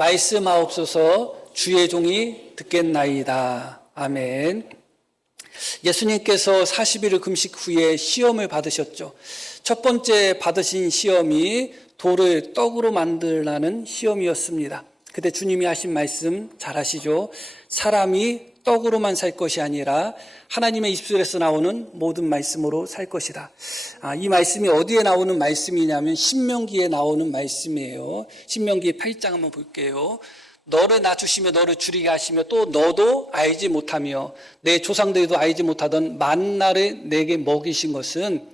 말씀하옵소서. 주의 종이 듣겠나이다. 아멘. 예수님께서 40일을 금식 후에 시험을 받으셨죠. 첫 번째 받으신 시험이 돌을 떡으로 만들라는 시험이었습니다. 그때 주님이 하신 말씀 잘 아시죠? 사람이 떡으로만 살 것이 아니라 하나님의 입술에서 나오는 모든 말씀으로 살 것이다. 이 말씀이 어디에 나오는 말씀이냐면 신명기에 나오는 말씀이에요. 신명기 8장 한번 볼게요. 너를 낮추시며 너를 줄이게 하시며 또 너도 알지 못하며 내 조상들도 알지 못하던 만나를 내게 먹이신 것은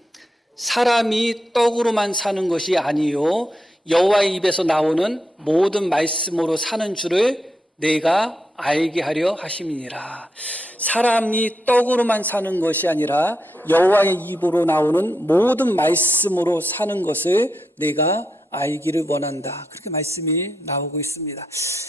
사람이 떡으로만 사는 것이 아니요 여호와의 입에서 나오는 모든 말씀으로 사는 줄을 내가 알게 하려 하심이니라. 사람이 떡으로만 사는 것이 아니라 여호와의 입으로 나오는 모든 말씀으로 사는 것을 내가 알기를 원한다. 그렇게 말씀이 나오고 있습니다.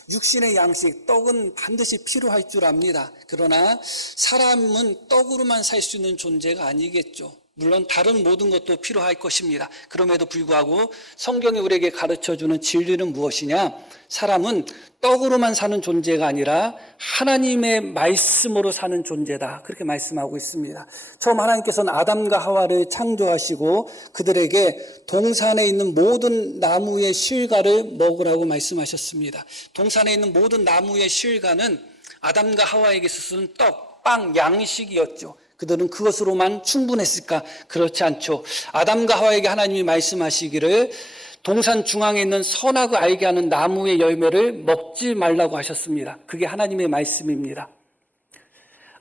육신의 양식, 떡은 반드시 필요할 줄 압니다. 그러나 사람은 떡으로만 살 수 있는 존재가 아니겠죠. 물론 다른 모든 것도 필요할 것입니다. 그럼에도 불구하고 성경이 우리에게 가르쳐주는 진리는 무엇이냐? 사람은 떡으로만 사는 존재가 아니라 하나님의 말씀으로 사는 존재다. 그렇게 말씀하고 있습니다. 처음 하나님께서는 아담과 하와를 창조하시고 그들에게 동산에 있는 모든 나무의 실과를 먹으라고 말씀하셨습니다. 동산에 있는 모든 나무의 실과는 아담과 하와에게 있어서는 떡, 빵, 양식이었죠. 그들은 그것으로만 충분했을까? 그렇지 않죠. 아담과 하와에게 하나님이 말씀하시기를 동산 중앙에 있는 선악을 알게 하는 나무의 열매를 먹지 말라고 하셨습니다. 그게 하나님의 말씀입니다.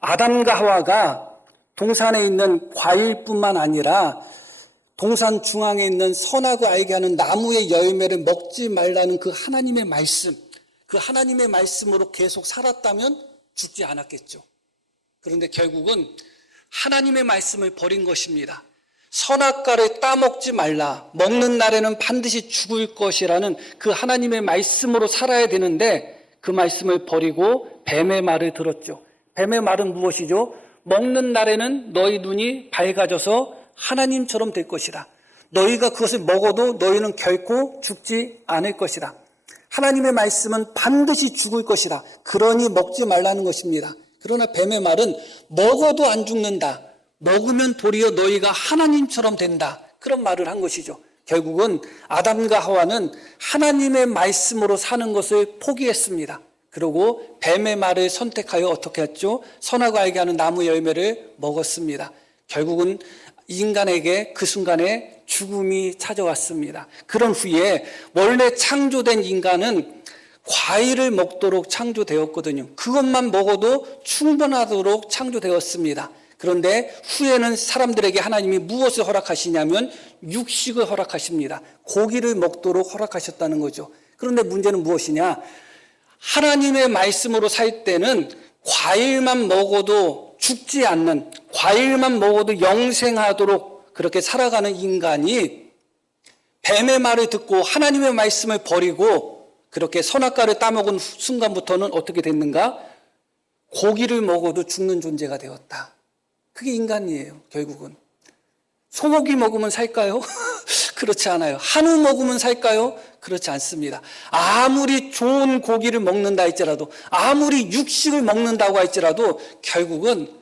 아담과 하와가 동산에 있는 과일뿐만 아니라 동산 중앙에 있는 선악을 알게 하는 나무의 열매를 먹지 말라는 그 하나님의 말씀, 그 하나님의 말씀으로 계속 살았다면 죽지 않았겠죠. 그런데 결국은 하나님의 말씀을 버린 것입니다. 선악과를 따먹지 말라. 먹는 날에는 반드시 죽을 것이라는 그 하나님의 말씀으로 살아야 되는데 그 말씀을 버리고 뱀의 말을 들었죠. 뱀의 말은 무엇이죠? 먹는 날에는 너희 눈이 밝아져서 하나님처럼 될 것이다. 너희가 그것을 먹어도 너희는 결코 죽지 않을 것이다. 하나님의 말씀은 반드시 죽을 것이다. 그러니 먹지 말라는 것입니다. 그러나 뱀의 말은 먹어도 안 죽는다. 먹으면 도리어 너희가 하나님처럼 된다. 그런 말을 한 것이죠. 결국은 아담과 하와는 하나님의 말씀으로 사는 것을 포기했습니다. 그리고 뱀의 말을 선택하여 어떻게 했죠? 선악을 알게 하는 나무 열매를 먹었습니다. 결국은 인간에게 그 순간에 죽음이 찾아왔습니다. 그런 후에 원래 창조된 인간은 과일을 먹도록 창조되었거든요. 그것만 먹어도 충분하도록 창조되었습니다. 그런데 후에는 사람들에게 하나님이 무엇을 허락하시냐면 육식을 허락하십니다. 고기를 먹도록 허락하셨다는 거죠. 그런데 문제는 무엇이냐? 하나님의 말씀으로 살 때는 과일만 먹어도 죽지 않는, 과일만 먹어도 영생하도록 그렇게 살아가는 인간이 뱀의 말을 듣고 하나님의 말씀을 버리고 그렇게 선악과를 따먹은 순간부터는 어떻게 됐는가? 고기를 먹어도 죽는 존재가 되었다. 그게 인간이에요. 결국은. 소고기 먹으면 살까요? 그렇지 않아요. 한우 먹으면 살까요? 그렇지 않습니다. 아무리 좋은 고기를 먹는다 할지라도, 아무리 육식을 먹는다고 할지라도 결국은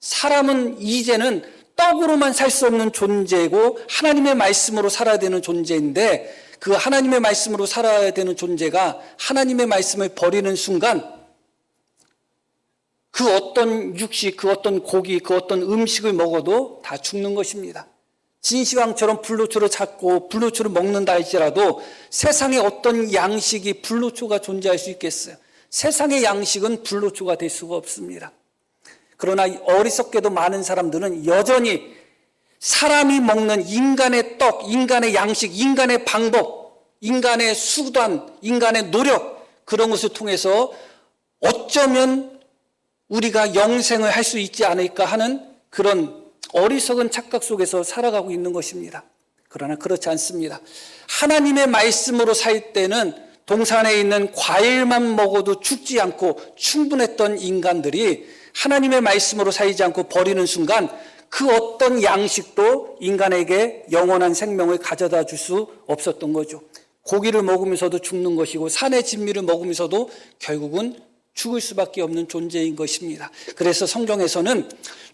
사람은 이제는 떡으로만 살 수 없는 존재고 하나님의 말씀으로 살아야 되는 존재인데 그 하나님의 말씀으로 살아야 되는 존재가 하나님의 말씀을 버리는 순간 그 어떤 육식, 그 어떤 고기, 그 어떤 음식을 먹어도 다 죽는 것입니다. 진시황처럼 불로초를 찾고 불로초를 먹는다 할지라도 세상에 어떤 양식이 불로초가 존재할 수 있겠어요? 세상의 양식은 불로초가 될 수가 없습니다. 그러나 어리석게도 많은 사람들은 여전히 사람이 먹는 인간의 떡, 인간의 양식, 인간의 방법, 인간의 수단, 인간의 노력 그런 것을 통해서 어쩌면 우리가 영생을 할 수 있지 않을까 하는 그런 어리석은 착각 속에서 살아가고 있는 것입니다. 그러나 그렇지 않습니다. 하나님의 말씀으로 살 때는 동산에 있는 과일만 먹어도 죽지 않고 충분했던 인간들이 하나님의 말씀으로 살지 않고 버리는 순간 그 어떤 양식도 인간에게 영원한 생명을 가져다 줄 수 없었던 거죠. 고기를 먹으면서도 죽는 것이고 산의 진미를 먹으면서도 결국은 죽을 수밖에 없는 존재인 것입니다. 그래서 성경에서는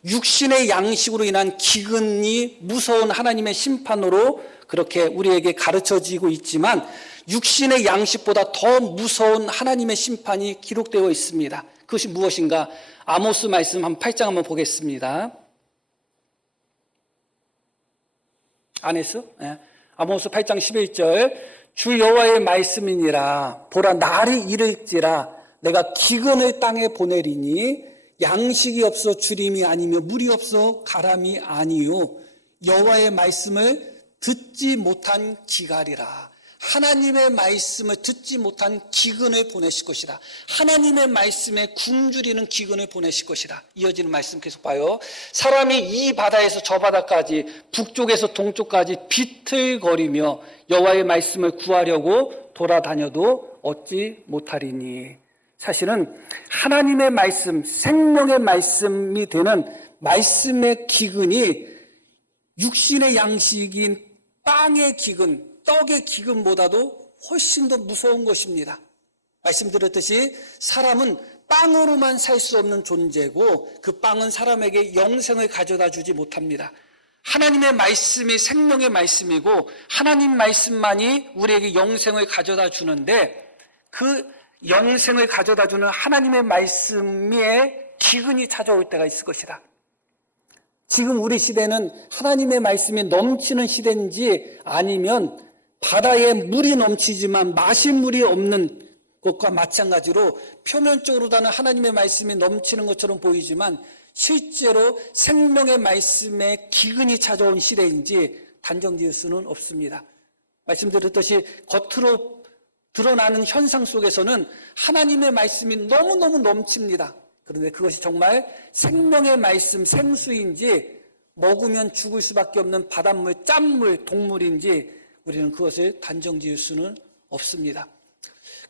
육신의 양식으로 인한 기근이 무서운 하나님의 심판으로 그렇게 우리에게 가르쳐지고 있지만 육신의 양식보다 더 무서운 하나님의 심판이 기록되어 있습니다. 그것이 무엇인가? 아모스 말씀 한 8장 한번 보겠습니다. 안 했어? 네. 아모스 8장 11절 주 여호와의 말씀이니라 보라 날이 이를지라 내가 기근을 땅에 보내리니 양식이 없어 주림이 아니며 물이 없어 가람이 아니요 여호와의 말씀을 듣지 못한 기갈이라. 하나님의 말씀을 듣지 못한 기근을 보내실 것이다. 하나님의 말씀에 굶주리는 기근을 보내실 것이다. 이어지는 말씀 계속 봐요. 사람이 이 바다에서 저 바다까지 북쪽에서 동쪽까지 비틀거리며 여호와의 말씀을 구하려고 돌아다녀도 얻지 못하리니. 사실은 하나님의 말씀, 생명의 말씀이 되는 말씀의 기근이 육신의 양식인 빵의 기근, 떡의 기근보다도 훨씬 더 무서운 것입니다. 말씀드렸듯이 사람은 빵으로만 살 수 없는 존재고 그 빵은 사람에게 영생을 가져다 주지 못합니다. 하나님의 말씀이 생명의 말씀이고 하나님 말씀만이 우리에게 영생을 가져다 주는데 그 영생을 가져다 주는 하나님의 말씀에 기근이 찾아올 때가 있을 것이다. 지금 우리 시대는 하나님의 말씀이 넘치는 시대인지 아니면 바다에 물이 넘치지만 마실 물이 없는 것과 마찬가지로 표면적으로는 하나님의 말씀이 넘치는 것처럼 보이지만 실제로 생명의 말씀에 기근이 찾아온 시대인지 단정 지을 수는 없습니다. 말씀드렸듯이 겉으로 드러나는 현상 속에서는 하나님의 말씀이 너무너무 넘칩니다. 그런데 그것이 정말 생명의 말씀, 생수인지 먹으면 죽을 수밖에 없는 바닷물, 짠물, 동물인지 우리는 그것을 단정 지을 수는 없습니다.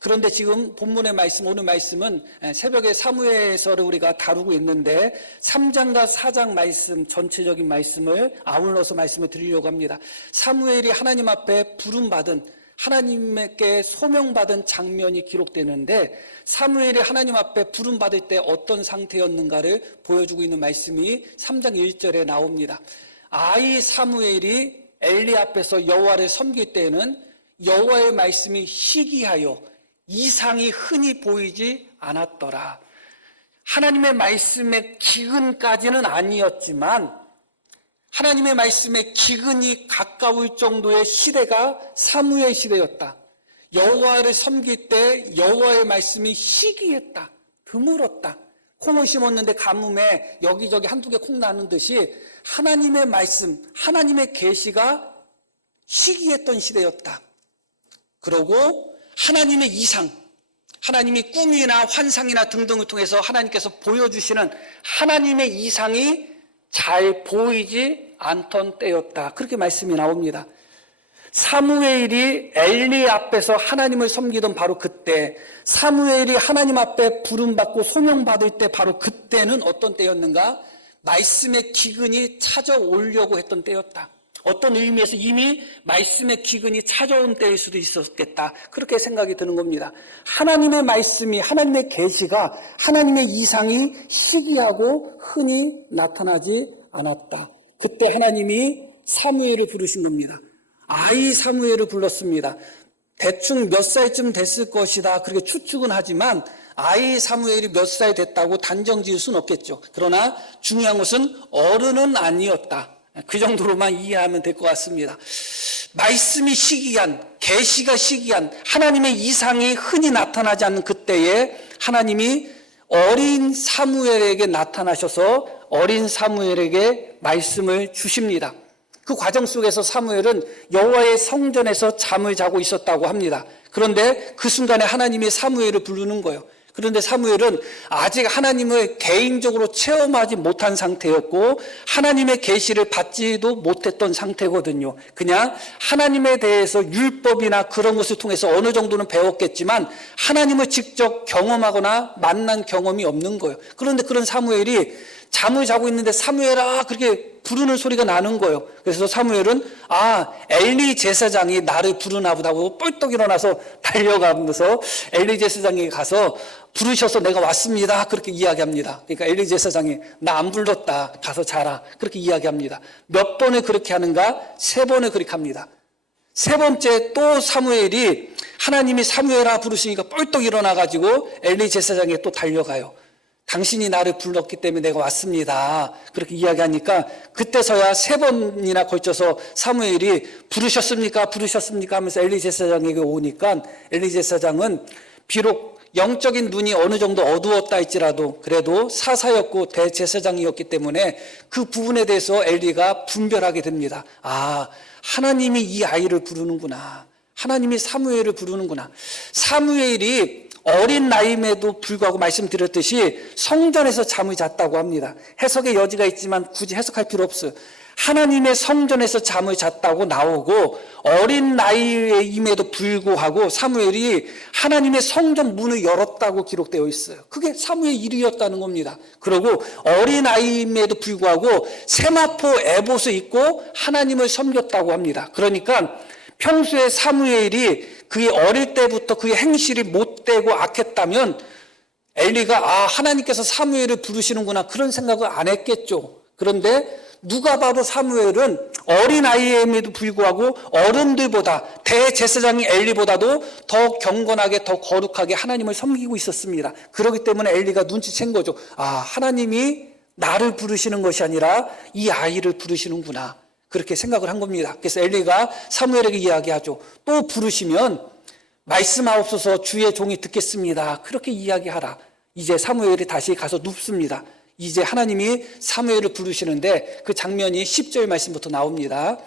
그런데 지금 본문의 말씀, 오늘 말씀은 새벽에 사무엘서를 우리가 다루고 있는데 3장과 4장 말씀, 전체적인 말씀을 아울러서 말씀을 드리려고 합니다. 사무엘이 하나님 앞에 부름받은 하나님께 소명받은 장면이 기록되는데 사무엘이 하나님 앞에 부름받을 때 어떤 상태였는가를 보여주고 있는 말씀이 3장 1절에 나옵니다. 아이 사무엘이 엘리 앞에서 여호와를 섬길 때에는 여호와의 말씀이 희귀하여 이상이 흔히 보이지 않았더라. 하나님의 말씀의 기근까지는 아니었지만 하나님의 말씀에 기근이 가까울 정도의 시대가 사무엘 시대였다. 여호와를 섬길 때 여호와의 말씀이 희귀했다. 드물었다. 콩을 심었는데 가뭄에 여기저기 한두 개 콩 나는 듯이 하나님의 말씀, 하나님의 계시가 희귀했던 시대였다. 그러고 하나님의 이상, 하나님이 꿈이나 환상이나 등등을 통해서 하나님께서 보여주시는 하나님의 이상이 잘 보이지 않던 때였다. 그렇게 말씀이 나옵니다. 사무엘이 엘리 앞에서 하나님을 섬기던 바로 그때, 사무엘이 하나님 앞에 부름받고 소명받을 때 바로 그때는 어떤 때였는가? 말씀의 기근이 찾아오려고 했던 때였다. 어떤 의미에서 이미 말씀의 기근이 찾아온 때일 수도 있었겠다. 그렇게 생각이 드는 겁니다. 하나님의 말씀이, 하나님의 계시가, 하나님의 이상이 희귀하고 흔히 나타나지 않았다. 그때 하나님이 사무엘을 부르신 겁니다. 아이 사무엘을 불렀습니다. 대충 몇 살쯤 됐을 것이다. 그렇게 추측은 하지만 아이 사무엘이 몇 살 됐다고 단정 지을 수는 없겠죠. 그러나 중요한 것은 어른은 아니었다. 그 정도로만 이해하면 될 것 같습니다. 말씀이 희귀한, 계시가 희귀한, 하나님의 이상이 흔히 나타나지 않는 그때에 하나님이 어린 사무엘에게 나타나셔서 어린 사무엘에게 말씀을 주십니다. 그 과정 속에서 사무엘은 여호와의 성전에서 잠을 자고 있었다고 합니다. 그런데 그 순간에 하나님이 사무엘을 부르는 거예요. 그런데 사무엘은 아직 하나님을 개인적으로 체험하지 못한 상태였고 하나님의 계시를 받지도 못했던 상태거든요. 그냥 하나님에 대해서 율법이나 그런 것을 통해서 어느 정도는 배웠겠지만 하나님을 직접 경험하거나 만난 경험이 없는 거예요. 그런데 그런 사무엘이 잠을 자고 있는데 사무엘아 그렇게 부르는 소리가 나는 거예요. 그래서 사무엘은 엘리 제사장이 나를 부르나 보다 하고 뻘떡 일어나서 달려가면서 엘리 제사장에게 가서 부르셔서 내가 왔습니다 그렇게 이야기합니다. 그러니까 엘리 제사장이 나 안 불렀다 가서 자라 그렇게 이야기합니다. 몇 번을 그렇게 하는가? 3번을 그렇게 합니다. 3번째 또 사무엘이 하나님이 사무엘아 부르시니까 뻘떡 일어나가지고 엘리 제사장에게 또 달려가요. 당신이 나를 불렀기 때문에 내가 왔습니다 그렇게 이야기하니까 그때서야 3번이나 걸쳐서 사무엘이 부르셨습니까 하면서 엘리 제사장에게 오니까 엘리 제사장은 비록 영적인 눈이 어느 정도 어두웠다 할지라도 그래도 사사였고 대제사장이었기 때문에 그 부분에 대해서 엘리가 분별하게 됩니다. 하나님이 이 아이를 부르는구나. 하나님이 사무엘을 부르는구나. 사무엘이 어린 나이임에도 불구하고 말씀드렸듯이 성전에서 잠을 잤다고 합니다. 해석의 여지가 있지만 굳이 해석할 필요 없어요. 하나님의 성전에서 잠을 잤다고 나오고 어린 나이임에도 불구하고 사무엘이 하나님의 성전 문을 열었다고 기록되어 있어요. 그게 사무엘 일이었다는 겁니다. 그리고 어린 나이임에도 불구하고 세마포 에봇을 입고 하나님을 섬겼다고 합니다. 그러니까 평소에 사무엘이 그의 어릴 때부터 그의 행실이 못되고 악했다면 엘리가 하나님께서 사무엘을 부르시는구나 그런 생각을 안 했겠죠. 그런데 누가 봐도 사무엘은 어린아이임에도 불구하고 어른들보다 대제사장인 엘리보다도 더 경건하게 더 거룩하게 하나님을 섬기고 있었습니다. 그렇기 때문에 엘리가 눈치챈 거죠. 하나님이 나를 부르시는 것이 아니라 이 아이를 부르시는구나 그렇게 생각을 한 겁니다. 그래서 엘리가 사무엘에게 이야기하죠. 또 부르시면 말씀하옵소서 주의 종이 듣겠습니다. 그렇게 이야기하라. 이제 사무엘이 다시 가서 눕습니다. 이제 하나님이 사무엘을 부르시는데 그 장면이 10절 말씀부터 나옵니다.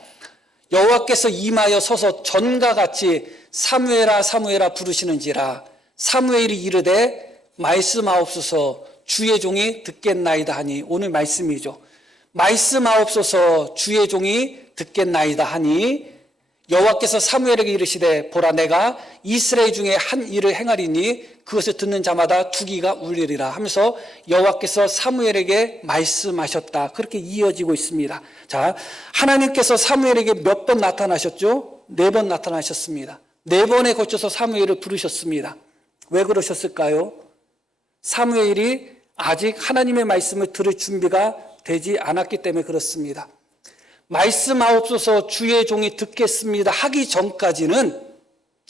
여호와께서 임하여 서서 전과 같이 사무엘아 사무엘아 부르시는지라 사무엘이 이르되 말씀하옵소서 주의 종이 듣겠나이다 하니 오늘 말씀이죠. 말씀하옵소서 주의 종이 듣겠나이다 하니 여호와께서 사무엘에게 이르시되 보라 내가 이스라엘 중에 한 일을 행하리니 그것을 듣는 자마다 두기가 울리리라 하면서 여호와께서 사무엘에게 말씀하셨다. 그렇게 이어지고 있습니다. 자, 하나님께서 사무엘에게 몇 번 나타나셨죠? 4번 나타나셨습니다. 4번에 걸쳐서 사무엘을 부르셨습니다. 왜 그러셨을까요? 사무엘이 아직 하나님의 말씀을 들을 준비가 되지 않았기 때문에 그렇습니다. 말씀하옵소서 주의 종이 듣겠습니다 하기 전까지는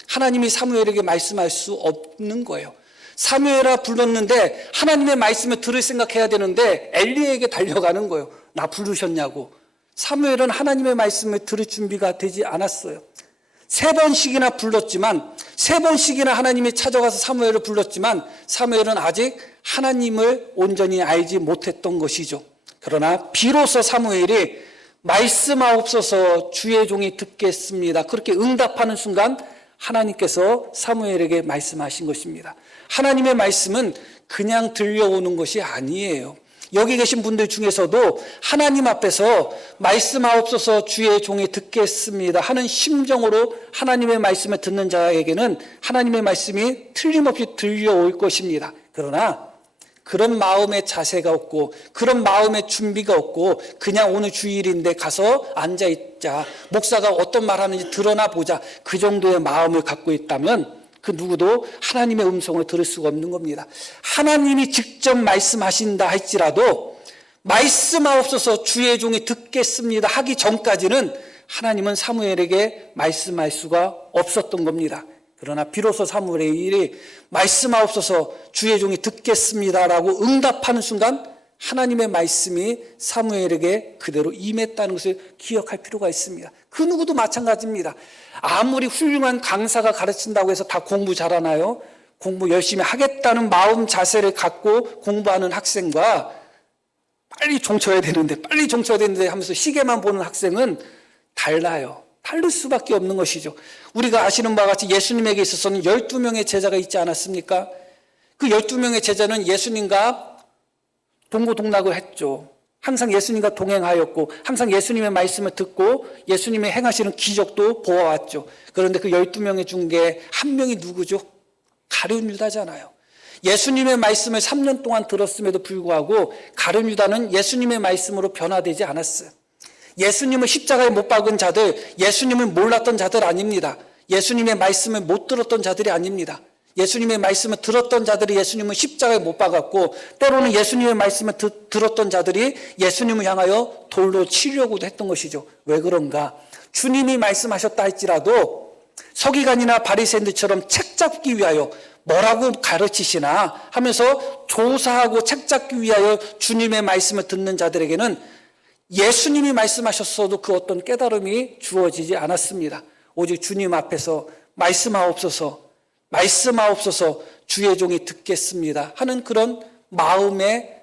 하나님이 사무엘에게 말씀할 수 없는 거예요. 사무엘아 불렀는데 하나님의 말씀을 들을 생각해야 되는데 엘리에게 달려가는 거예요. 나 부르셨냐고. 사무엘은 하나님의 말씀을 들을 준비가 되지 않았어요. 3번씩이나 불렀지만 3번씩이나 하나님이 찾아가서 사무엘을 불렀지만 사무엘은 아직 하나님을 온전히 알지 못했던 것이죠. 그러나 비로소 사무엘이 말씀하옵소서 주의 종이 듣겠습니다 그렇게 응답하는 순간 하나님께서 사무엘에게 말씀하신 것입니다. 하나님의 말씀은 그냥 들려오는 것이 아니에요. 여기 계신 분들 중에서도 하나님 앞에서 말씀하옵소서 주의 종이 듣겠습니다 하는 심정으로 하나님의 말씀을 듣는 자에게는 하나님의 말씀이 틀림없이 들려올 것입니다. 그러나 그런 마음의 자세가 없고 그런 마음의 준비가 없고 그냥 오늘 주일인데 가서 앉아있자 목사가 어떤 말 하는지 드러나 보자 그 정도의 마음을 갖고 있다면 그 누구도 하나님의 음성을 들을 수가 없는 겁니다. 하나님이 직접 말씀하신다 할지라도 말씀하옵소서 주의 종이 듣겠습니다 하기 전까지는 하나님은 사무엘에게 말씀할 수가 없었던 겁니다. 그러나 비로소 사무엘의 일이 말씀하옵소서 주의 종이 듣겠습니다라고 응답하는 순간 하나님의 말씀이 사무엘에게 그대로 임했다는 것을 기억할 필요가 있습니다. 그 누구도 마찬가지입니다. 아무리 훌륭한 강사가 가르친다고 해서 다 공부 잘하나요? 공부 열심히 하겠다는 마음 자세를 갖고 공부하는 학생과 빨리 종쳐야 되는데 하면서 시계만 보는 학생은 달라요. 다를 수밖에 없는 것이죠. 우리가 아시는 바와 같이 예수님에게 있어서는 12명의 제자가 있지 않았습니까? 그 12명의 제자는 예수님과 동고동락을 했죠. 항상 예수님과 동행하였고 항상 예수님의 말씀을 듣고 예수님의 행하시는 기적도 보아왔죠. 그런데 그 12명의 중에 한 명이 누구죠? 가룟 유다잖아요. 예수님의 말씀을 3년 동안 들었음에도 불구하고 가룟 유다는 예수님의 말씀으로 변화되지 않았어요. 예수님을 십자가에 못 박은 자들, 예수님을 몰랐던 자들 아닙니다. 예수님의 말씀을 못 들었던 자들이 아닙니다. 예수님의 말씀을 들었던 자들이 예수님을 십자가에 못 박았고, 때로는 예수님의 말씀을 들었던 자들이 예수님을 향하여 돌로 치려고도 했던 것이죠. 왜 그런가? 주님이 말씀하셨다 할지라도 서기관이나 바리새인들처럼 책 잡기 위하여 뭐라고 가르치시나 하면서 조사하고 책 잡기 위하여 주님의 말씀을 듣는 자들에게는 예수님이 말씀하셨어도 그 어떤 깨달음이 주어지지 않았습니다. 오직 주님 앞에서 말씀하옵소서, 말씀하옵소서, 주의 종이 듣겠습니다 하는 그런 마음의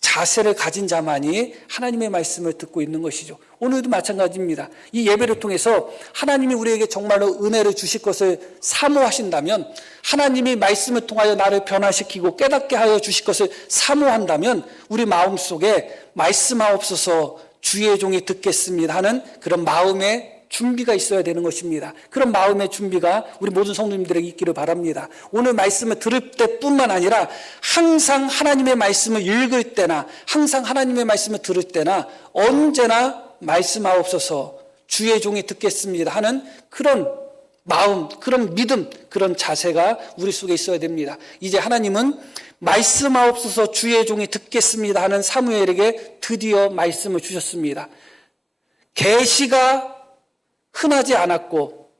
자세를 가진 자만이 하나님의 말씀을 듣고 있는 것이죠. 오늘도 마찬가지입니다. 이 예배를 통해서 하나님이 우리에게 정말로 은혜를 주실 것을 사모하신다면, 하나님이 말씀을 통하여 나를 변화시키고 깨닫게 하여 주실 것을 사모한다면 우리 마음속에 말씀하옵소서, 주의 종이 듣겠습니다 하는 그런 마음의 준비가 있어야 되는 것입니다. 그런 마음의 준비가 우리 모든 성도님들에게 있기를 바랍니다. 오늘 말씀을 들을 때뿐만 아니라 항상 하나님의 말씀을 읽을 때나, 항상 하나님의 말씀을 들을 때나 언제나 말씀하옵소서, 주의 종이 듣겠습니다 하는 그런 마음, 그런 믿음, 그런 자세가 우리 속에 있어야 됩니다. 이제 하나님은 말씀하옵소서, 주의 종이 듣겠습니다 하는 사무엘에게 드디어 말씀을 주셨습니다. 계시가 흔하지 않았고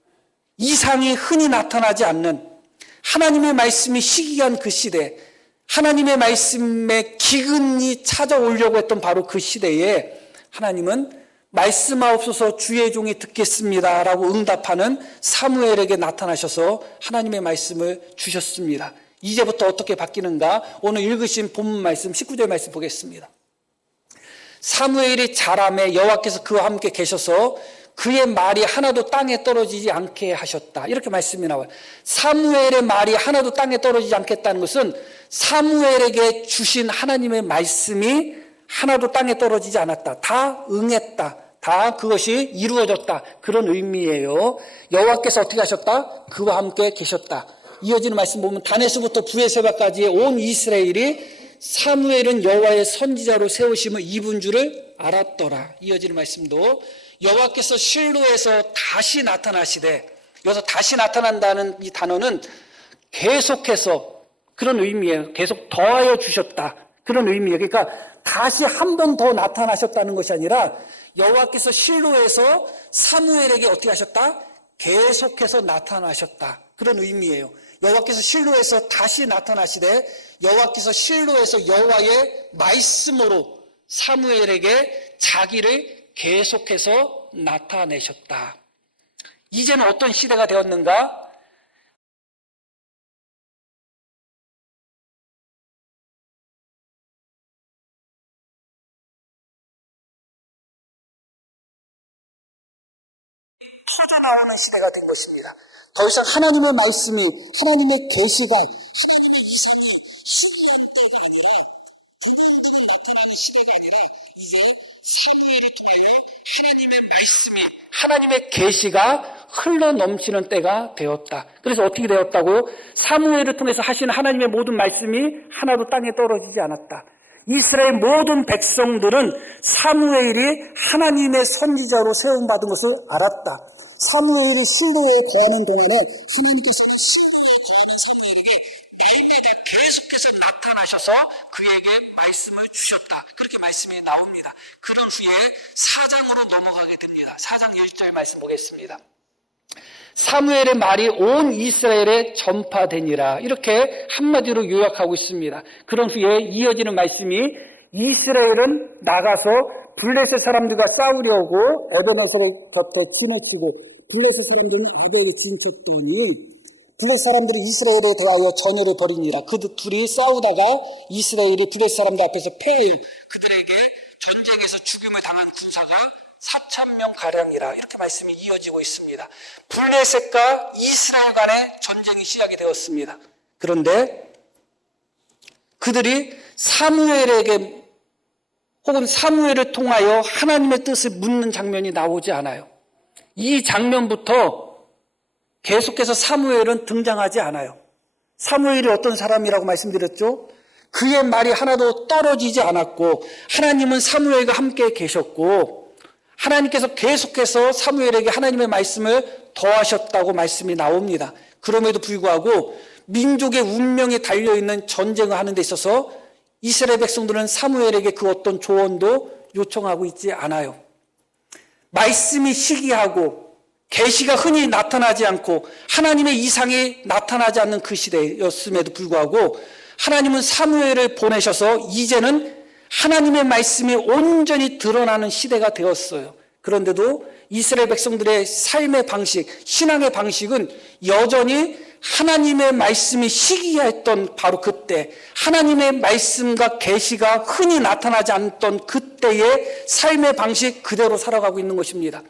이상이 흔히 나타나지 않는 하나님의 말씀이 시기한 그 시대, 하나님의 말씀에 기근이 찾아오려고 했던 바로 그 시대에 하나님은 말씀하옵소서, 주의 종이 듣겠습니다 라고 응답하는 사무엘에게 나타나셔서 하나님의 말씀을 주셨습니다. 이제부터 어떻게 바뀌는가? 오늘 읽으신 본문 말씀 19절 말씀 보겠습니다. 사무엘이 자라매 여호와께서 그와 함께 계셔서 그의 말이 하나도 땅에 떨어지지 않게 하셨다, 이렇게 말씀이 나와요. 사무엘의 말이 하나도 땅에 떨어지지 않겠다는 것은 사무엘에게 주신 하나님의 말씀이 하나도 땅에 떨어지지 않았다, 다 응했다, 다 그것이 이루어졌다, 그런 의미예요. 여호와께서 어떻게 하셨다? 그와 함께 계셨다. 이어지는 말씀 보면 다네스부터 브에세바까지의 온 이스라엘이 사무엘은 여호와의 선지자로 세우심을 입은 줄을 알았더라. 이어지는 말씀도 여호와께서 실로에서 다시 나타나시되, 여기서 다시 나타난다는 이 단어는 계속해서, 그런 의미예요. 계속 더하여 주셨다, 그런 의미예요. 그러니까 다시 한 번 더 나타나셨다는 것이 아니라 여호와께서 실로에서 사무엘에게 어떻게 하셨다? 계속해서 나타나셨다, 그런 의미예요. 여호와께서 실로에서 다시 나타나시되 여호와께서 실로에서 여호와의 말씀으로 사무엘에게 자기를 계속해서 나타내셨다. 이제는 어떤 시대가 되었는가? 터져 나오는 시대가 된 것입니다. 더 이상 하나님의 말씀이, 하나님의 계시가, 하나님의 이상이 희귀한 때가 아니라, 드문드문 나타나는 시대가 아니라 이제 사무엘을 통하여 하나님의 말씀이, 하나님의 계시가 흘러 넘치는 때가 되었다. 그래서 어떻게 되었다고? 사무엘을 통해서 하신 하나님의 모든 말씀이 하나도 땅에 떨어지지 않았다. 이스라엘 모든 백성들은 사무엘이 하나님의 선지자로 세움받은 것을 알았다. 사무엘이 실로에 거하는 동안에 하나님께서는 실로에 거하는 사무엘에게 날마다 계속해서 나타나셔서 그에게 말씀을 주셨다, 그렇게 말씀이 나옵니다. 그런 후에 4장으로 넘어가게 됩니다. 4장 1절 말씀 보겠습니다. 사무엘의 말이 온 이스라엘에 전파되니라, 이렇게 한마디로 요약하고 있습니다. 그런 후에 이어지는 말씀이 이스라엘은 나가서 블레셋 사람들과 싸우려고 에베네셀의 곁에 진을 치고 블레셋 사람들은 아벡에 진쳤더니 블레셋 사람들이 이스라엘에 대하여 전열을 벌이니라. 그 둘이 싸우다가 이스라엘이 블레셋 사람들 앞에서 패하여 그들에게 전쟁에서 죽임을 당한 군사가 4,000명 가량이라, 이렇게 말씀이 이어지고 있습니다. 블레셋과 이스라엘 간의 전쟁이 시작이 되었습니다. 그런데 그들이 사무엘에게 혹은 사무엘을 통하여 하나님의 뜻을 묻는 장면이 나오지 않아요. 이 장면부터 계속해서 사무엘은 등장하지 않아요. 사무엘이 어떤 사람이라고 말씀드렸죠? 그의 말이 하나도 떨어지지 않았고 하나님은 사무엘과 함께 계셨고 하나님께서 계속해서 사무엘에게 하나님의 말씀을 더하셨다고 말씀이 나옵니다. 그럼에도 불구하고 민족의 운명이 달려있는 전쟁을 하는 데 있어서 이스라엘 백성들은 사무엘에게 그 어떤 조언도 요청하고 있지 않아요. 말씀이 시기하고 계시가 흔히 나타나지 않고 하나님의 이상이 나타나지 않는 그 시대였음에도 불구하고 하나님은 사무엘을 보내셔서 이제는 하나님의 말씀이 온전히 드러나는 시대가 되었어요. 그런데도 이스라엘 백성들의 삶의 방식, 신앙의 방식은 여전히 하나님의 말씀이 시기했던 바로 그때, 하나님의 말씀과 계시가 흔히 나타나지 않던 그때의 삶의 방식 그대로 살아가고 있는 것입니다.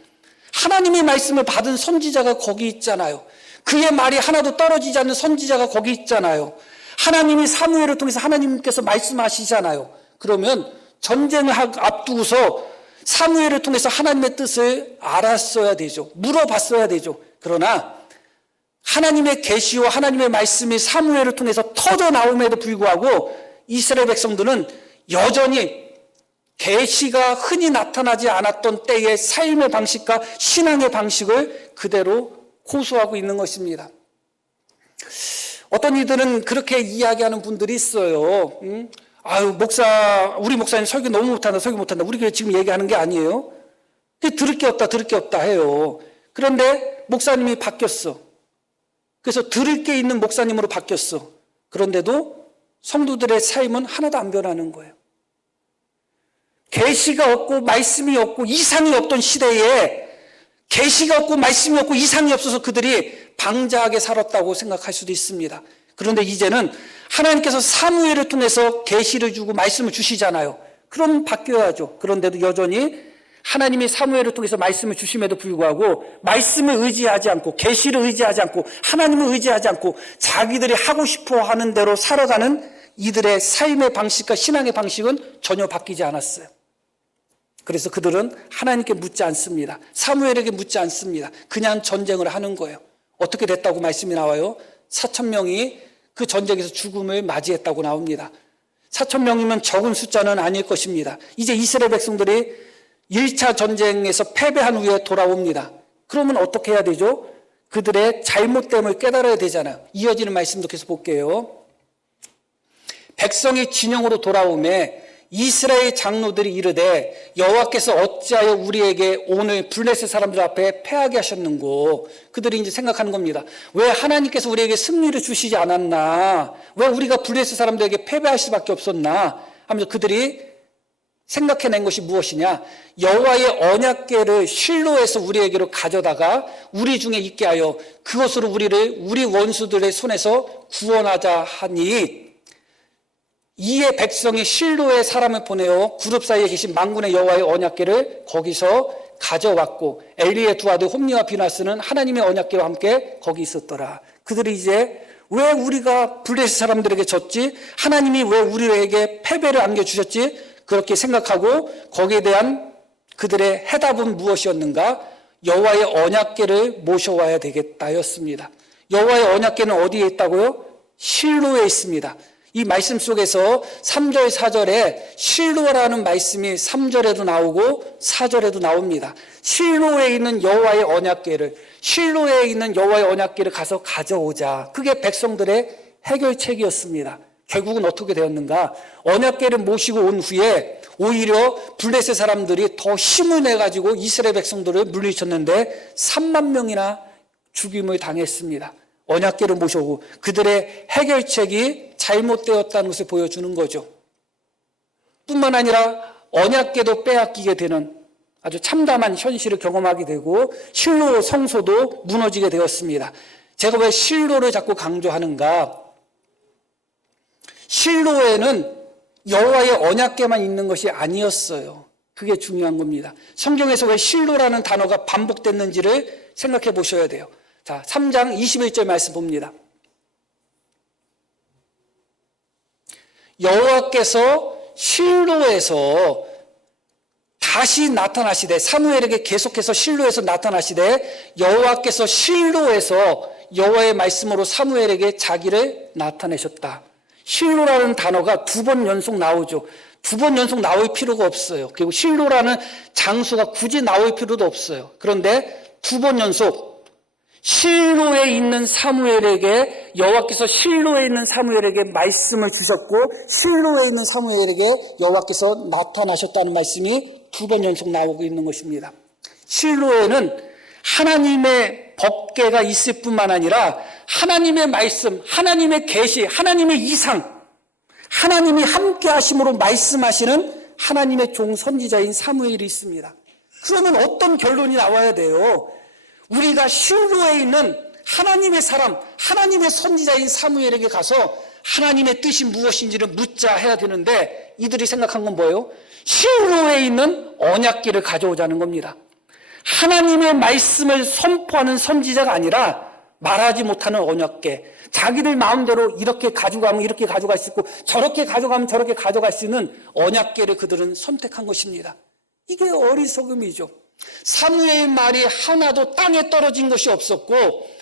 하나님의 말씀을 받은 선지자가 거기 있잖아요. 그의 말이 하나도 떨어지지 않는 선지자가 거기 있잖아요. 하나님이 사무엘을 통해서 하나님께서 말씀하시잖아요. 그러면 전쟁을 앞두고서 사무엘을 통해서 하나님의 뜻을 알았어야 되죠. 물어봤어야 되죠. 그러나 하나님의 계시와 하나님의 말씀이 사무엘을 통해서 터져 나옴에도 불구하고 이스라엘 백성들은 여전히 계시가 흔히 나타나지 않았던 때의 삶의 방식과 신앙의 방식을 그대로 고수하고 있는 것입니다. 어떤 이들은 그렇게 이야기하는 분들이 있어요. 아유, 우리 목사님 설교 너무 못한다, 설교 못한다. 우리 교회 지금 얘기하는 게 아니에요. 들을 게 없다 해요. 그런데 목사님이 바뀌었어. 그래서 들을 게 있는 목사님으로 바뀌었어. 그런데도 성도들의 삶은 하나도 안 변하는 거예요. 계시가 없고 말씀이 없고 이상이 없던 시대에 계시가 없고 말씀이 없고 이상이 없어서 그들이 방자하게 살았다고 생각할 수도 있습니다. 그런데 이제는 하나님께서 사무엘을 통해서 계시를 주고 말씀을 주시잖아요. 그럼 바뀌어야죠. 그런데도 여전히 하나님이 사무엘을 통해서 말씀을 주심에도 불구하고 말씀을 의지하지 않고 계시를 의지하지 않고 하나님을 의지하지 않고 자기들이 하고 싶어 하는 대로 살아가는 이들의 삶의 방식과 신앙의 방식은 전혀 바뀌지 않았어요. 그래서 그들은 하나님께 묻지 않습니다. 사무엘에게 묻지 않습니다. 그냥 전쟁을 하는 거예요. 어떻게 됐다고 말씀이 나와요? 4,000명이 그 전쟁에서 죽음을 맞이했다고 나옵니다. 4,000명이면 적은 숫자는 아닐 것입니다. 이제 이스라엘 백성들이 1차 전쟁에서 패배한 후에 돌아옵니다. 그러면 어떻게 해야 되죠? 그들의 잘못됨을 깨달아야 되잖아요. 이어지는 말씀도 계속 볼게요. 백성이 진영으로 돌아오매 이스라엘 장로들이 이르되 여호와께서 어찌하여 우리에게 오늘 블레셋 사람들 앞에 패하게 하셨는고. 그들이 이제 생각하는 겁니다. 왜 하나님께서 우리에게 승리를 주시지 않았나? 왜 우리가 블레셋 사람들에게 패배할 수밖에 없었나? 하면서 그들이 생각해낸 것이 무엇이냐? 여호와의 언약궤를 실로에서 우리에게로 가져다가 우리 중에 있게 하여 그것으로 우리 원수들의 손에서 구원하자 하니, 이에 백성이 실로에 사람을 보내어 그룹 사이에 계신 만군의 여호와의 언약궤를 거기서 가져왔고 엘리의 두 아들 홈리와 비나스는 하나님의 언약궤와 함께 거기 있었더라. 그들이 이제 왜 우리가 블레셋 사람들에게 졌지? 하나님이 왜 우리에게 패배를 안겨주셨지? 그렇게 생각하고 거기에 대한 그들의 해답은 무엇이었는가? 여호와의 언약궤를 모셔와야 되겠다였습니다. 여호와의 언약궤는 어디에 있다고요? 실로에 있습니다. 이 말씀 속에서 3절 4절에 실로라는 말씀이 3절에도 나오고 4절에도 나옵니다. 실로에 있는 여호와의 언약궤를, 실로에 있는 여호와의 언약궤를 가서 가져오자. 그게 백성들의 해결책이었습니다. 결국은 어떻게 되었는가? 언약궤를 모시고 온 후에 오히려 블레셋 사람들이 더 힘을 내가지고 이스라엘 백성들을 물리쳤는데 3만 명이나 죽임을 당했습니다. 언약궤를 모셔오고 그들의 해결책이 잘못되었다는 것을 보여주는 거죠. 뿐만 아니라 언약궤도 빼앗기게 되는 아주 참담한 현실을 경험하게 되고 실로 성소도 무너지게 되었습니다. 제가 왜 실로를 자꾸 강조하는가? 실로에는 여호와의 언약궤만 있는 것이 아니었어요. 그게 중요한 겁니다. 성경에서 왜 실로라는 단어가 반복됐는지를 생각해 보셔야 돼요. 자, 3장 21절 말씀 봅니다. 여호와께서 실로에서 다시 나타나시되, 사무엘에게 계속해서 실로에서 나타나시되 여호와께서 실로에서 여호와의 말씀으로 사무엘에게 자기를 나타내셨다. 실로라는 단어가 2번 연속 나오죠. 2번 연속 나올 필요가 없어요. 그리고 실로라는 장소가 굳이 나올 필요도 없어요. 그런데 2번 연속 실로에 있는 사무엘에게, 여호와께서 실로에 있는 사무엘에게 말씀을 주셨고 실로에 있는 사무엘에게 여호와께서 나타나셨다는 말씀이 2번 연속 나오고 있는 것입니다. 실로에는 하나님의 법궤가 있을 뿐만 아니라 하나님의 말씀, 하나님의 계시, 하나님의 이상, 하나님이 함께 하심으로 말씀하시는 하나님의 종 선지자인 사무엘이 있습니다. 그러면 어떤 결론이 나와야 돼요? 우리가 실로에 있는 하나님의 사람, 하나님의 선지자인 사무엘에게 가서 하나님의 뜻이 무엇인지를 묻자 해야 되는데, 이들이 생각한 건 뭐예요? 실로에 있는 언약궤를 가져오자는 겁니다. 하나님의 말씀을 선포하는 선지자가 아니라 말하지 못하는 언약궤, 자기들 마음대로 이렇게 가져가면 이렇게 가져갈 수 있고 저렇게 가져가면 저렇게 가져갈 수 있는 언약궤를 그들은 선택한 것입니다. 이게 어리석음이죠. 사무엘 말이 하나도 땅에 떨어진 것이 없었고,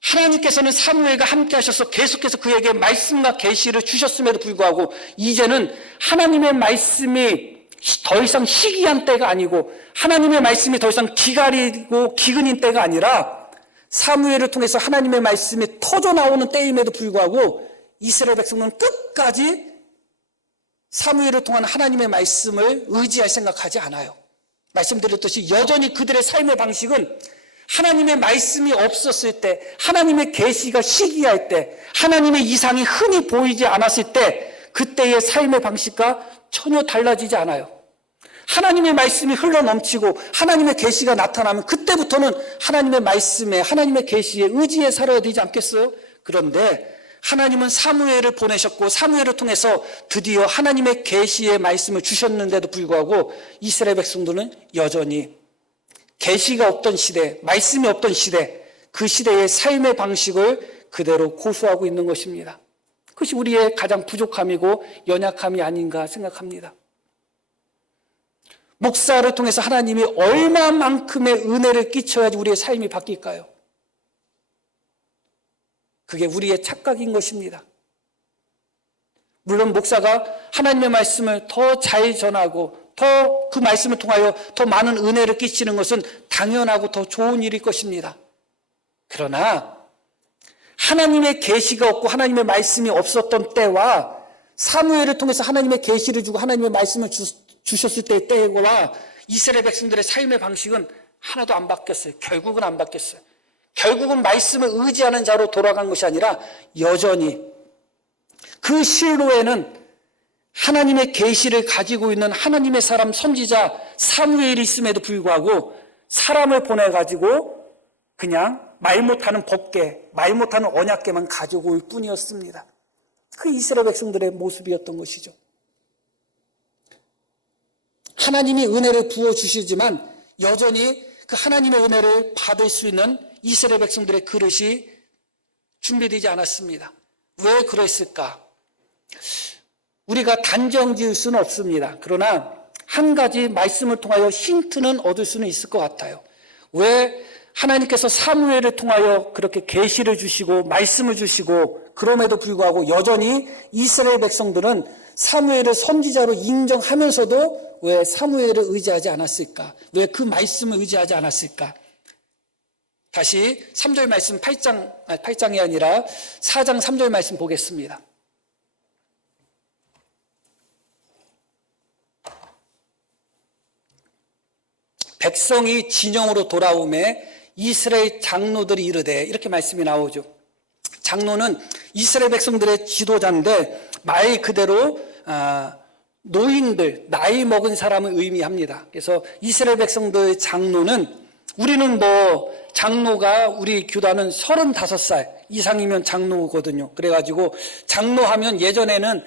하나님께서는 사무엘과 함께 하셔서 계속해서 그에게 말씀과 계시를 주셨음에도 불구하고 이제는 하나님의 말씀이 더 이상 희귀한 때가 아니고 하나님의 말씀이 더 이상 기가리고 기근인 때가 아니라 사무엘을 통해서 하나님의 말씀이 터져 나오는 때임에도 불구하고 이스라엘 백성은 끝까지 사무엘을 통한 하나님의 말씀을 의지할 생각하지 않아요. 말씀드렸듯이 여전히 그들의 삶의 방식은 하나님의 말씀이 없었을 때, 하나님의 계시가 시기할 때, 하나님의 이상이 흔히 보이지 않았을 때, 그때의 삶의 방식과 전혀 달라지지 않아요. 하나님의 말씀이 흘러넘치고 하나님의 계시가 나타나면 그때부터는 하나님의 말씀에, 하나님의 계시에 의지해 살아야 되지 않겠어요? 그런데 하나님은 사무엘을 보내셨고 사무엘을 통해서 드디어 하나님의 계시의 말씀을 주셨는데도 불구하고 이스라엘 백성들은 여전히 계시가 없던 시대, 말씀이 없던 시대, 그 시대의 삶의 방식을 그대로 고수하고 있는 것입니다. 그것이 우리의 가장 부족함이고 연약함이 아닌가 생각합니다. 목사를 통해서 하나님이 얼마만큼의 은혜를 끼쳐야지 우리의 삶이 바뀔까요? 그게 우리의 착각인 것입니다. 물론 목사가 하나님의 말씀을 더 잘 전하고 더 그 말씀을 통하여 더 많은 은혜를 끼치는 것은 당연하고 더 좋은 일일 것입니다. 그러나 하나님의 계시가 없고 하나님의 말씀이 없었던 때와 사무엘을 통해서 하나님의 계시를 주고 하나님의 말씀을 주셨을 때의 때와 이스라엘 백성들의 삶의 방식은 하나도 안 바뀌었어요. 결국은 안 바뀌었어요. 결국은 말씀을 의지하는 자로 돌아간 것이 아니라 여전히 그 실로에는 하나님의 계시를 가지고 있는 하나님의 사람 선지자 사무엘이 있음에도 불구하고 사람을 보내가지고 그냥 말 못하는 법궤, 말 못하는 언약궤만 가지고 올 뿐이었습니다. 그 이스라엘 백성들의 모습이었던 것이죠. 하나님이 은혜를 부어주시지만 여전히 그 하나님의 은혜를 받을 수 있는 이스라엘 백성들의 그릇이 준비되지 않았습니다. 왜 그랬을까? 우리가 단정 지을 수는 없습니다. 그러나 한 가지 말씀을 통하여 힌트는 얻을 수는 있을 것 같아요. 왜 하나님께서 사무엘을 통하여 그렇게 계시를 주시고 말씀을 주시고 그럼에도 불구하고 여전히 이스라엘 백성들은 사무엘을 선지자로 인정하면서도 왜 사무엘을 의지하지 않았을까? 왜 그 말씀을 의지하지 않았을까? 다시 3절 말씀 8장이 아니라 4장 3절 말씀 보겠습니다. 백성이 진영으로 돌아오매 이스라엘 장로들이 이르되, 이렇게 말씀이 나오죠. 장로는 이스라엘 백성들의 지도자인데 말 그대로 노인들, 나이 먹은 사람을 의미합니다. 그래서 이스라엘 백성들의 장로는, 우리는 장로가 우리 교단은 35살 이상이면 장로거든요. 그래가지고 장로하면 예전에는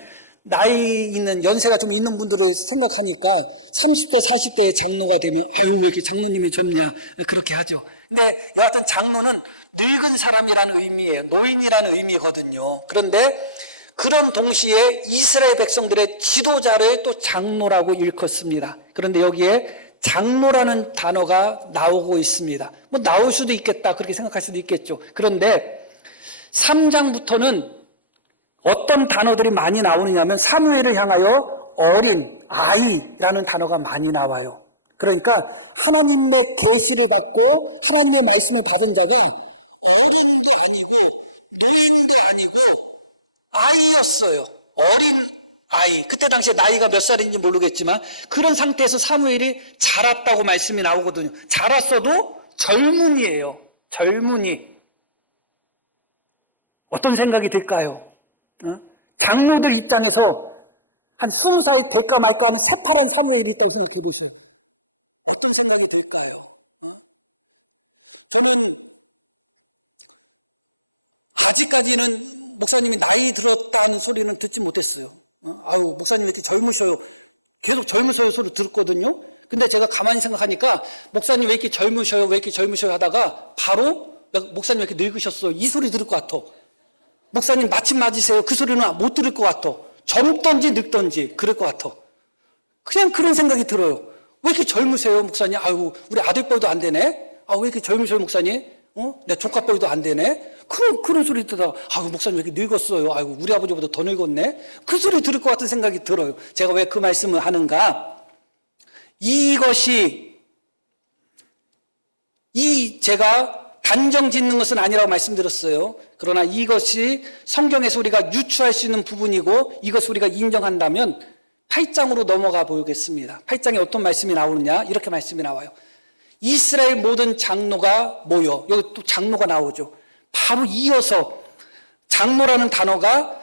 나이 있는, 연세가 좀 있는 분들을 생각하니까 30대, 40대의 장로가 되면 아유 왜 이렇게 장로님이 젊냐 그렇게 하죠. 근데 여하튼 장로는 늙은 사람이라는 의미예요. 노인이라는 의미거든요. 그런데 그런 동시에 이스라엘 백성들의 지도자를 또 장로라고 일컫습니다. 그런데 여기에 장로라는 단어가 나오고 있습니다. 뭐 나올 수도 있겠다 그렇게 생각할 수도 있겠죠. 그런데 3장부터는 어떤 단어들이 많이 나오느냐면 사무엘을 향하여 어린 아이라는 단어가 많이 나와요. 그러니까 하나님의 계시를 받고 하나님의 말씀을 받은 자가 어른도 아니고 노인도 아니고 아이였어요. 어린 아이. 그때 당시에 나이가 몇 살인지 모르겠지만 그런 상태에서 사무엘이 자랐다고 말씀이 나오거든요. 자랐어도 젊은이에요. 젊은이. 어떤 생각이 들까요? 장로들 입장에서 한 20살 될까 말까 하는 새파란 사무엘이 있다고 생각해 보세요. 어떤 생각이 들까요? 저는 아직까지는 목사님이 나이 들었다는 소리는 듣지 못했어요. 아유, 목사님 왜 이렇게 젊으셔요? 계속 젊으셔요 소리 들었거든요. 근데 제가 가만히 생각하니까 목사님 왜 이렇게 젊으셔요? 왜 이렇게 젊으셔요? 하다가 바로 목사님 왜 이렇게 늙으셨어요? 이 소리 들을 것 같아. 목사님 마침 맞으세요. 그 소리는 못 들을 것 같아. 젊던지 늙던지 그럴 것 같아. 그냥 그런 생각이 들어요. 왜 이렇게 젊으세요, 목사님? 아유, 우리 아들뻘도 안 되네? 아, 왜 이렇게 젊으세요, 목사님? 내 조카뻘도 안 되네? 그런 소리 듣다가, 아유, 목사님 왜 이렇게 늙었어요? 아이고, 우리 아버지보다 더 늙었네? 그 소리 들을 것 같은 생각이 들어요. 제가 왜 그 말씀을 하는가? 제가 단정 짓는 것은 아니라고 말씀드렸어요. 그러나 이것이 성경에서 우리가 유추할 수 있는 부분이고 이것을 우리가 인정한다면 8장으로 넘어가 보겠습니다. 8장에 어떤 말씀이 나오느냐? 이렇게 말씀이 나와요. 이스라엘 모든 장로가 모여. 여기 또 장로가 나오죠. 바로 이어서 장로라는 단어가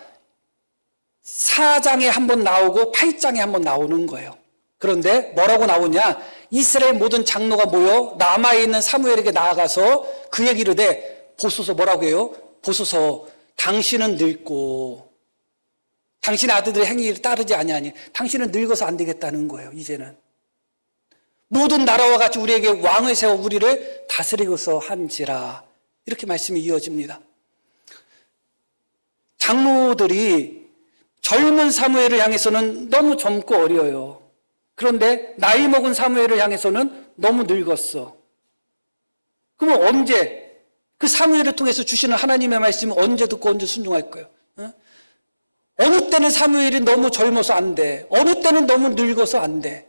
4장에 한 번 나오고 8장에 한 번 나오는 거예요. 그런데 뭐라고 나오냐? 이스라엘 모든 장로가 모여 남아있는 사무엘에게 나아가서 그 얘기를 해. 보소서 뭐라고 해요? 보소서 당신은 늙고 당신의 아들들의 행위를 따르지 아니하니 당신은 늙어서 안 되겠다는 거예요. 이제는 모든 나라와 같이 우리에게 왕을 세워 우리를 다스리고서 한지라. 이렇게 말씀이 이어집니다. 장로들이 젊은 사무엘을 향해서는 너무 젊고 어려요. 그런데 나이 먹은 사무엘을 향해서는 너무 늙었어. 그러면 언제 그 사무엘을 통해서 주시는 하나님의 말씀을 언제 듣고 언제 순종할 거예요? 어느 때는 사무엘이 너무 젊어서 안 돼. 어느 때는 너무 늙어서 안 돼.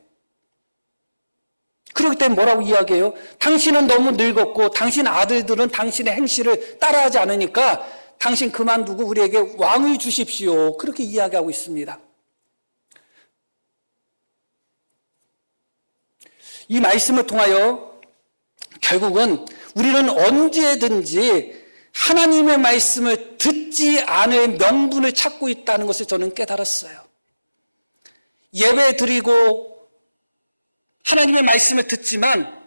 그렇기 때문에 뭐라고 이야기해요? 당신은 너무 늙었고 당신 아들들은 당신의 행실을 따라하지 않으니까 당신 그만두고 우리에게 왕을 주십시오. 그렇게 이야기하고 있습니다. 이 말씀을 통하여 결국은 우리는 언제든지 하나님의 말씀을 듣지 않을 명분을 찾고 있다는 것을 저는 깨달았어요. 예배 드리고 하나님의 말씀을 듣지만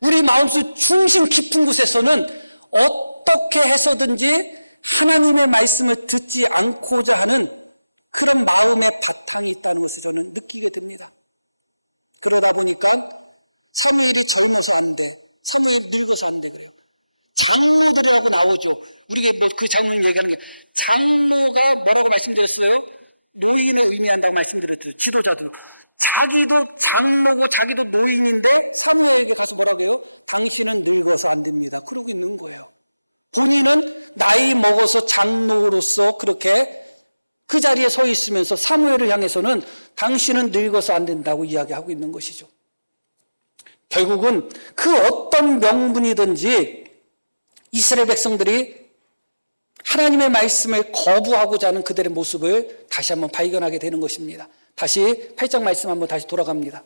우리 마음속 중심 깊은 곳에서는 어떻게 해서든지 하나님의 말씀을 듣지 않고자 하는 그런 마음의 바탕이 있다는 것을 저는 느끼게 됩니다. 그러다 보니까 사무엘이 젊어서 안 돼. 사무엘이 늙어서 안 돼 그래요. 장로들이라고 나오죠. 우리가 뭐 그 장로님 얘기하는 게 장로가 뭐라고 말씀드렸어요? 노인을 의미한다고 말씀드렸죠. 지도자들. 자기도 장로고 자기도 노인인데 사무엘에게 가서 뭐라고 해요? 당신은 늙어서 안 됩니다. 그러고 있는 거예요. 본인은 나이 먹어서 장로로서 그렇게 그 자리에 서 있으면서 사무엘을 향해서는 당신은 늙어서 안 된다고 이야기하고 있는 것이죠. 결국은 그 어떤 명분이든지 이스라엘 백성들이 하나님의 말씀을 거부하고자 하는 그들의 모습을 다시 한번 발견하게 되는 것입니다. 다시 8장 말씀 한번 다시 돌아갑니다.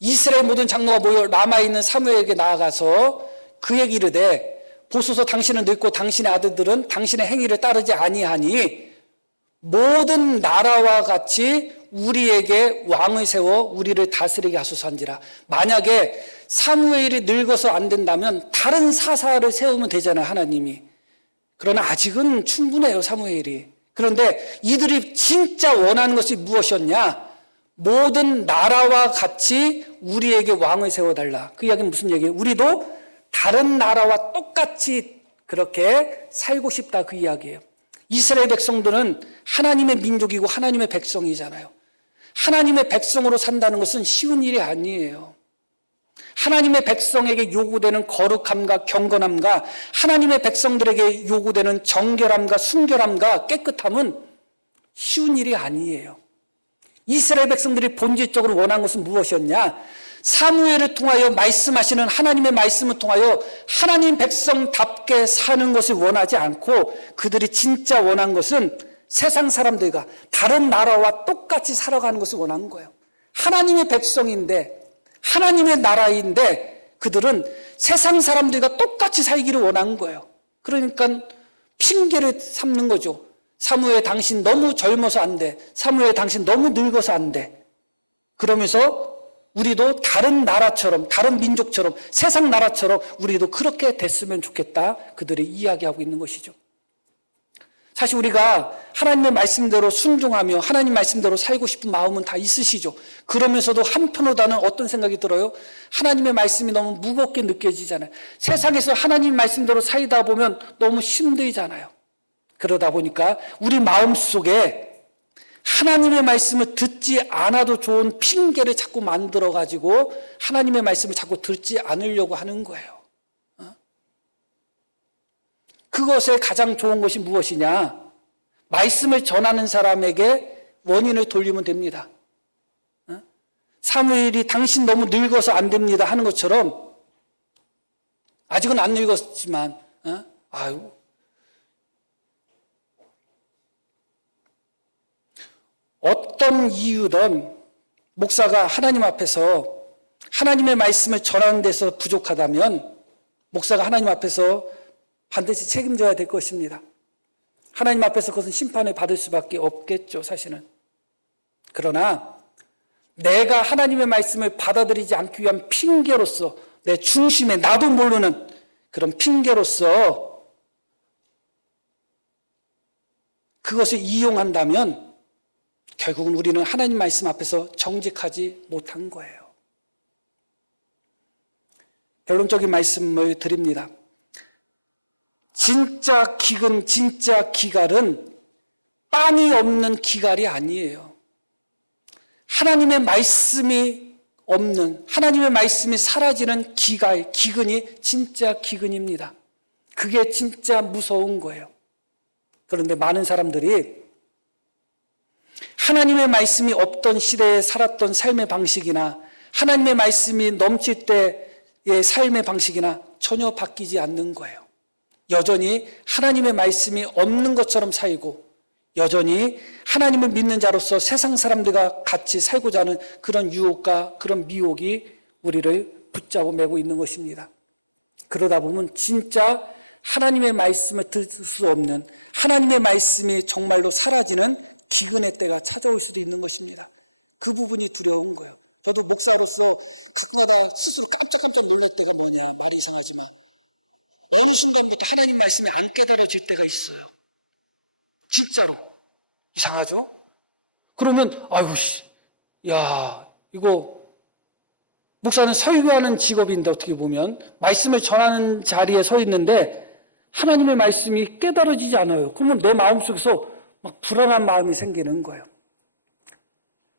이스라엘 모든 장로가 모여 남아있는 사무엘에게 나아가서 그에게 이르되 보소서 당신은 늙고 당신의 아들들은 당신의 행위를 따르지 아니하니 모든 나라와 같이 우리에게 왕을 세워 우리를 다스리게 하소서한지라. 만약에 사무엘이 늙어서 안 된다면 다른 사사를 세우면 되잖아요, 하나님이. 그러나 아직은 충분해요, 사무엘이. 그런데 이들이 진짜 원하는 것이 무엇이었냐? 모든 나라와 같이 우리에게 왕을 세워달라. 그 이야기는 무슨 얘기예요? 우리도 다른 나라와 똑같이 그렇게 살고 싶다, 그 이야기예요. 이스라엘 백성들은 하나님의 민족이고 하나님의 백성이잖아요. 하나님의 백성으로 산다는 것은 쉬운 일이 아니에요. 하나님의 백성에게 요구되는 거룩함과 경건함과 하나님의 백성들에게 요구되는 정결함과 순결함과 깨끗함은 쉬운 일이 아니에요. 이스라엘 백성들이 본질적으로 원한 것은 무엇이었냐? 사무엘을 통하여 말씀하시는 하나님의 말씀을 통하여 하나님 백성답게 사는 것을 원하지 않고 그들이 진짜 원한 것은 세상 사람들과 다른 나라와 똑같이 살아가는 것을 원하는 거예요. 하나님의 백성인데 하나님의 나라인데 그들은 세상 사람들과 똑같이 살기를 원하는 거예요. 그러니까 핑계를 삼는 거죠. 사무엘 당신 너무 젊어서 안 돼. 사무엘 당신 너무 늙어서 안 돼. 그러면서 우리도 다른 나라처럼 다른 민족처럼 세상 나라처럼 우리도 그렇게 됐으면 좋겠다. 그들이 이야기하고 있는 것이죠. 사실 우리가 하나님의 말씀대로 순종하며 하나님 말씀대로 살고 싶은 마음은 다 있으시죠. 그러면서도 한편으로는 어떤 생각이 들어요? 하나님의 말씀이 너무 무겁게 느껴지잖아요. 세상에서 하나님 말씀대로 살다 보면 너무 힘들잖아요. 그러다 보니까 우리 마음속에 하나님의 말씀을 듣지 않아도 좋은 핑계를 자꾸 만들어가지고 하나님의 말씀을 자꾸 듣지 않으려고 하는 거예요. 그것에 가장 좋은 것이 무엇이냐? 말씀을 전하는 사람에게 원인을 돌리면 됩니다. 사무엘이 당신 너무 늙어서 안 됩니다 하는 것처럼 아직은 안 늙었지만 어떤 이유든 목사가 하나님 앞에서 하나님의 말씀을 전하는 데서 부족하다면 목사가 하나님 앞에서 반드시 책임져야 될 것입니다. 하나님 앞에서 그것은 심판을 받을 수밖에 없겠죠, 사실은. 그러나 내가 하나님의 말씀을 받아들이지 않기 위한 핑계로서 내 중심에 나도 모르는 그런 핑계로서 그것을 이용한다면 결국은 우리는 하나님 말씀 앞에서 정직하지 못한 거예요. 결론적인 말씀을 드립니다. 진짜 기근, 진짜 기갈은 빤히 없는 기갈이 아니에요. 하나님의 말씀이 없는, 하나님의 말씀이 사라지는 기갈, 기근이 진짜 기근입니다. 그게 진짜 무서운 거예요. 그런데 많은 사람들이 하나님의 말씀이 없던 시대에 살았던 삶의 방식이나 하나님의 말씀이 넘칠 때의 삶의 방식이나 전혀 바뀌지 않는 거예요. 여전히 하나님의 말씀이 없는 것처럼 살고 여전히 하나님을 믿는 자로서 세상 사람들과 같이 살고자 하는 그런 유혹과 그런 미혹이 우리를 붙잡아 매고 있는 것입니다. 그러다 보면 진짜 하나님의 말씀을 들을 수 없는 하나님의 말씀이 정말로 사라지는 기근의 때가 찾아올 수도 있는 것입니다. 그 부분이 두려운 거예요. 저도 목사로서 가끔가다 스스로 깜짝깜짝 놀랄 때가 뭐냐, 말이 이상하지만 어느 순간부터 하나님 말씀이 안 깨달아질 때가 있어요. 진짜로. 이상하죠? 그러면 이거 목사는 설교하는 직업인데 어떻게 보면 말씀을 전하는 자리에 서 있는데 하나님의 말씀이 깨달아지지 않아요. 그러면 내 마음속에서 막 불안한 마음이 생기는 거예요.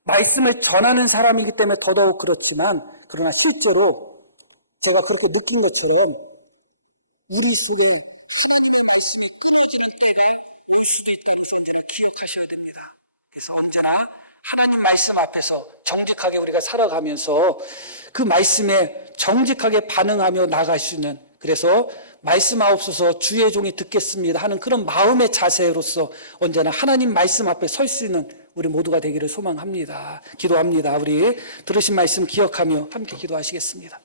말씀을 전하는 사람이기 때문에 더더욱 그렇지만 그러나 실제로 제가 그렇게 느낀 것처럼 우리 속에 하나님의 말씀이 끊어지는 때가 올 수도 있다는 것을 언제나 기억하셔야 됩니다. 그래서 언제나 하나님 말씀 앞에서 정직하게 우리가 살아가면서 그 말씀에 정직하게 반응하며 나갈 수 있는, 그래서 말씀하옵소서 주의 종이 듣겠습니다 하는 그런 마음의 자세로서 언제나 하나님 말씀 앞에 설 수 있는 우리 모두가 되기를 소망합니다. 기도합니다. 우리 들으신 말씀 기억하며 함께 기도하시겠습니다.